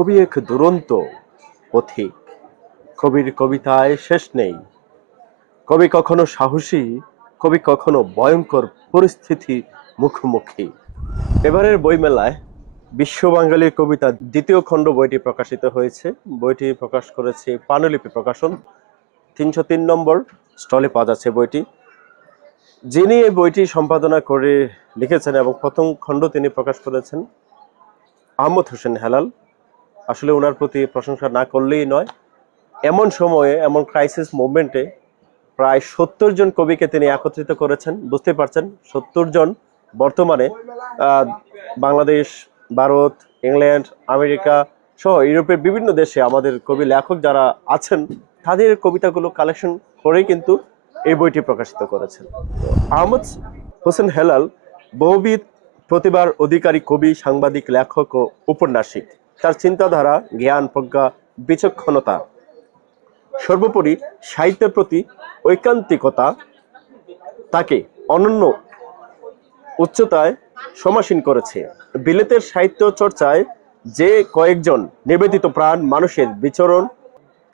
কবি এক দুরন্ত পথিক। কবির কবিতায় শেষ নেই। কবি কখনো সাহসী, কবি কখনো ভয়ঙ্কর পরিস্থিতি মুখোমুখি। এবারের বইমেলায় বিশ্ব বাঙালির কবিতা দ্বিতীয় খণ্ড বইটি প্রকাশিত হয়েছে। বইটি প্রকাশ করেছে পাণ্ডুলিপি প্রকাশন। তিনশো তিন নম্বর স্টলে পাওয়া যাচ্ছে বইটি। যিনি এই বইটি সম্পাদনা করে লিখেছেন এবং প্রথম খণ্ড তিনি প্রকাশ করেছেন আহমদ হোসেন হেলাল। আসলে ওনার প্রতি প্রশংসা না করলেই নয়। এমন সময়ে, এমন ক্রাইসিস মুভমেন্টে প্রায় সত্তর জন কবিকে তিনি একত্রিত করেছেন। বুঝতে পারছেন, সত্তর জন বর্তমানে বাংলাদেশ, ভারত, ইংল্যান্ড, আমেরিকা সহ ইউরোপের বিভিন্ন দেশে আমাদের কবি লেখক যারা আছেন, তাদের কবিতাগুলো কালেকশন করেই কিন্তু এই বইটি প্রকাশিত করেছেন। আহমদ হোসেন হেলাল বহুবিধ প্রতিভার অধিকারী কবি, সাংবাদিক, লেখক ও উপন্যাসিক। তার চিন্তাধারা, জ্ঞান, প্রজ্ঞা, বিচক্ষণতা। সর্বোপরি সাহিত্যের প্রতি ঐকান্তিকতা তাকে অনন্য উচ্চতায় সমাসীন করেছে। বিলেতের সাহিত্য চর্চায় যে কয়েকজন নিবেদিত প্রাণ মানুষের বিচরণ,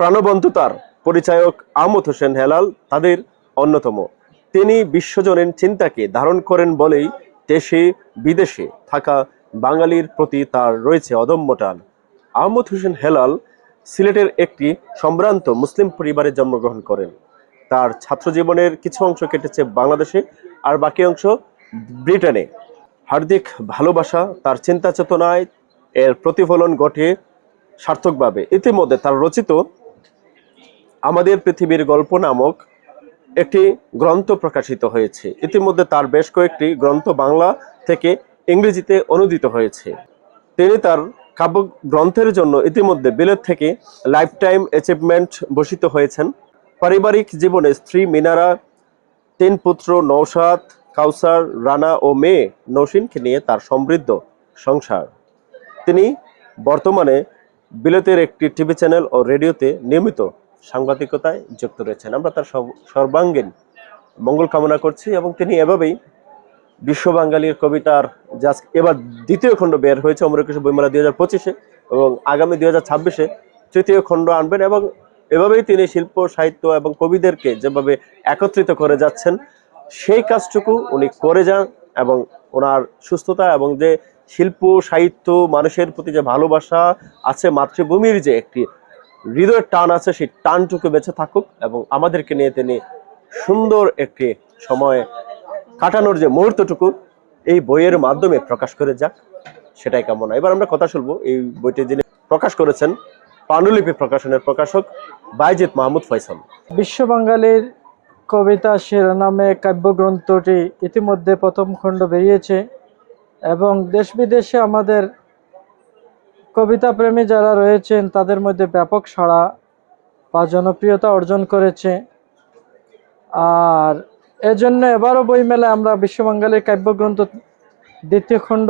প্রাণবন্ধতার পরিচায়ক আহমদ হোসেন হেলাল তাদের অন্যতম। তিনি বিশ্বজনীন চিন্তাকে ধারণ করেন বলেই দেশে বিদেশে থাকা বাঙালির প্রতি তার রয়েছে অদম্য টান। আহমদ হোসেন হেলাল সিলেটের একটি সম্ভ্রান্ত মুসলিম পরিবারে জন্মগ্রহণ করেন। তার ছাত্র জীবনের কিছু অংশ কেটেছে বাংলাদেশে আর বাকি অংশ ব্রিটেনে। হার্দিক ভালোবাসা, তার চিন্তা চেতনায় এর প্রতিফলন ঘটে সার্থকভাবে। ইতিমধ্যে তার রচিত আমাদের পৃথিবীর গল্প নামক একটি গ্রন্থ প্রকাশিত হয়েছে। ইতিমধ্যে তার বেশ কয়েকটি গ্রন্থ বাংলা থেকে ইংরেজিতে অনুদিত হয়েছে। তিনি তার কাব্য গ্রন্থের জন্য ইতিমধ্যে বিলেত থেকে লাইফ টাইম অ্যাচিভমেন্ট ভূষিত হয়েছেন। পারিবারিক জীবনে স্ত্রী মিনারা, তিন পুত্র নৌসাদ কাউসার, রানা ও মেয়ে নৌসিনকে নিয়ে তার সমৃদ্ধ সংসার। তিনি বর্তমানে বিলেতের একটি টিভি চ্যানেল ও রেডিওতে নিয়মিত সাংবাদিকতায় যুক্ত রয়েছেন। আমরা তার সর্বাঙ্গীন মঙ্গল কামনা করছি এবং তিনি এভাবেই বিশ্ব বাঙালির কবিতার যা এবার দ্বিতীয় খণ্ড বের হয়েছে অমরকৃষ্ণ বইমেলা দুই হাজার পঁচিশে এবং আগামী দুই হাজার ছাব্বিশে তৃতীয় খণ্ড আনবেন এবং এভাবেই তিনি শিল্প, সাহিত্য এবং কবিদেরকে যেভাবে একত্রিত করে যাচ্ছেন, সেই কাজটুকু উনি করে যান এবং ওনার সুস্থতা এবং যে শিল্প, সাহিত্য, মানুষের প্রতি যে ভালোবাসা আছে, মাতৃভূমির যে একটি হৃদয়ের টান আছে, সেই টানটুকু বেঁচে থাকুক এবং আমাদেরকে নিয়ে তিনি সুন্দর একটি সময় কাটানোর যে মুহূর্তটুকু, এই বইয়ের মাধ্যমে প্রকাশ করে যাক, সেটাই কামনা। এবার আমরা কথা শুনব, এই বইটি যিনি প্রকাশ করেছেন, পাণ্ডুলিপি প্রকাশনের প্রকাশক বাইজিৎ মাহমুদ ফয়সাল। বিশ্ব বাঙালির কবিতা শিরোনামে কাব্যগ্রন্থটি ইতিমধ্যে প্রথম খণ্ড বেরিয়েছে এবং দেশ বিদেশে আমাদের কবিতা প্রেমী যারা রয়েছেন, তাদের মধ্যে ব্যাপক সাড়া বা জনপ্রিয়তা অর্জন করেছে। আর এজন্য এবারও বই বইমেলায় আমরা বিশ্ব বাঙালির কাব্যগ্রন্থ দ্বিতীয় খণ্ড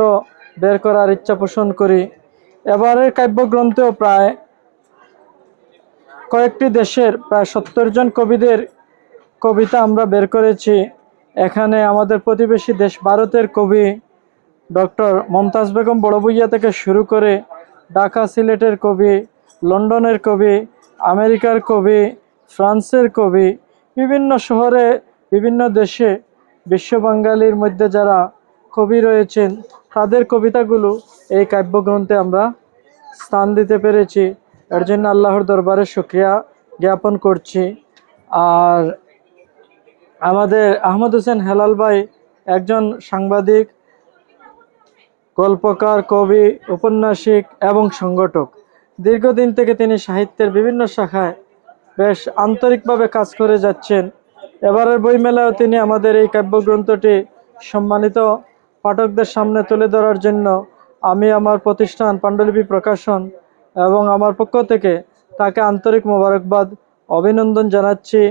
বের করার ইচ্ছা পোষণ করি। এবারের কাব্যগ্রন্থেও প্রায় কয়েকটি দেশের প্রায় সত্তর জন কবিদের কবিতা আমরা বের করেছি। এখানে আমাদের প্রতিবেশী দেশ ভারতের কবি ডক্টর মমতাজ বেগম বড়বইয়া থেকে শুরু করে ঢাকা সিলেটের কবি, লন্ডনের কবি, আমেরিকার কবি, ফ্রান্সের কবি, বিভিন্ন শহরে বিভিন্ন দেশে বিশ্ব বাঙালির মধ্যে যারা কবি রয়েছেন, তাদের কবিতাগুলো এই কাব্যগ্রন্থে আমরা স্থান দিতে পেরেছি। এর জন্য আল্লাহর দরবারে শুক্রিয়া জ্ঞাপন করছি। আর আমাদের আহমদ হোসেন হেলাল ভাই একজন সাংবাদিক, গল্পকার, কবি, উপন্যাসিক এবং সংগঠক। দীর্ঘদিন থেকে তিনি সাহিত্যের বিভিন্ন শাখায় বেশ আন্তরিকভাবে কাজ করে যাচ্ছেন। এবারের বইমেলায়ও তিনি আমাদের এই কাব্যগ্রন্থটি সম্মানিত পাঠকদের সামনে তুলে ধরার জন্য আমি আমার প্রতিষ্ঠান পাণ্ডুলিপি প্রকাশন এবং আমার পক্ষ থেকে তাকে আন্তরিক মোবারকবাদ, অভিনন্দন জানাচ্ছি।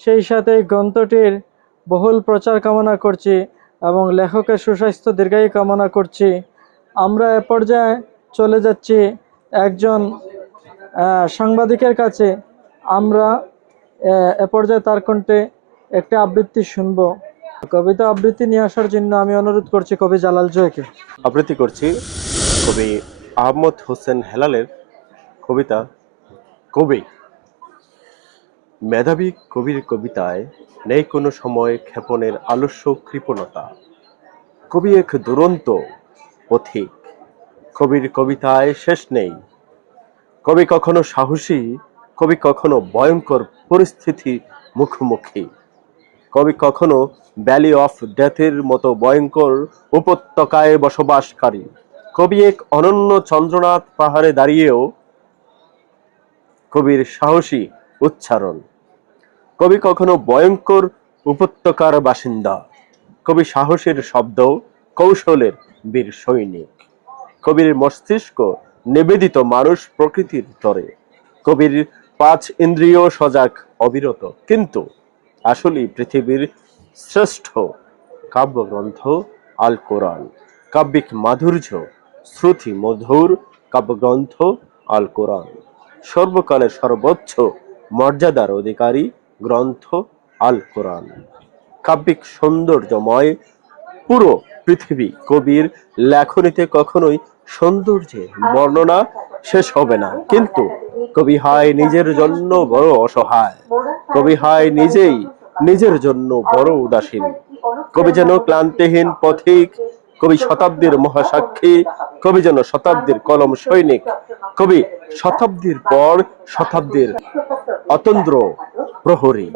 সেই সাথে এই গ্রন্থটির বহুল প্রচার কামনা করছি এবং লেখকের সুস্বাস্থ্য, দীর্ঘায়ু কামনা করছি। আমরা এ পর্যায়ে চলে যাচ্ছি একজন সাংবাদিকের কাছে। আমরা এ পর্যায়ে তার কণ্ঠে একটি আবৃত্তি শুনব। কবিতা আবৃত্তি নিয়ে আসার জন্য আমি অনুরোধ করছি কবি জালাল জয়কে। আবৃত্তি করছি কবি আহমদ হোসেন হেলালের কবিতা কবি। মেধাবী কবির কবিতায় নেই কোনো সময় ক্ষেপণের আলস্য কৃপণতা। কবি এক দুরন্ত পথিক। কবির কবিতায় শেষ নেই। কবি কখনো সাহসী, কবি কখনো ভয়ঙ্কর পরিস্থিতি মুখোমুখি। কবি কখনো ভ্যালি অফ ডেথের মতো ভয়ঙ্কর উপত্যকায় বসবাসকারী। কবি এক অনন্য চন্দ্রনাথ পাহাড়ে দাঁড়িয়েও কবির সাহসী উচ্চারণ। কবি কখনো ভয়ঙ্কর উপত্যকার বাসিন্দা। কবি সাহসের শব্দ কৌশলের বীর সৈনিক। কবির মস্তিষ্ক নিবেদিত মানুষ প্রকৃতির তরে। কবির পাঁচ ইন্দ্রিয় সজাগ অবিরত। কিন্তু আসলেই পৃথিবীর শ্রেষ্ঠ কাব্যগ্রন্থ আল কোরআন। কাব্যিক মাধুর্য, শ্রুতি মধুর কাব্যগ্রন্থ আল কোরআন। সর্বকালের সর্বোচ্চ মর্যাদার অধিকারী গ্রন্থ আল কোরআন। কাব্যিক সৌন্দর্যময় পুরো পৃথিবী কবির লেখনীতে কখনোই সৌন্দর্যের বর্ণনা শেষ হবে না। কিন্তু কবি হয় নিজের জন্য বড় অসহায়। কবি হয় নিজেই নিজের জন্য বড় উদাসীন। কবি যেন ক্লান্তিহীন পথিক, কবি শতাব্দীর মহাসাক্ষী, কবি যেন শতাব্দীর কলম সৈনিক, কবি শতাব্দীর পর শতাব্দীর অতন্দ্র প্রহরী।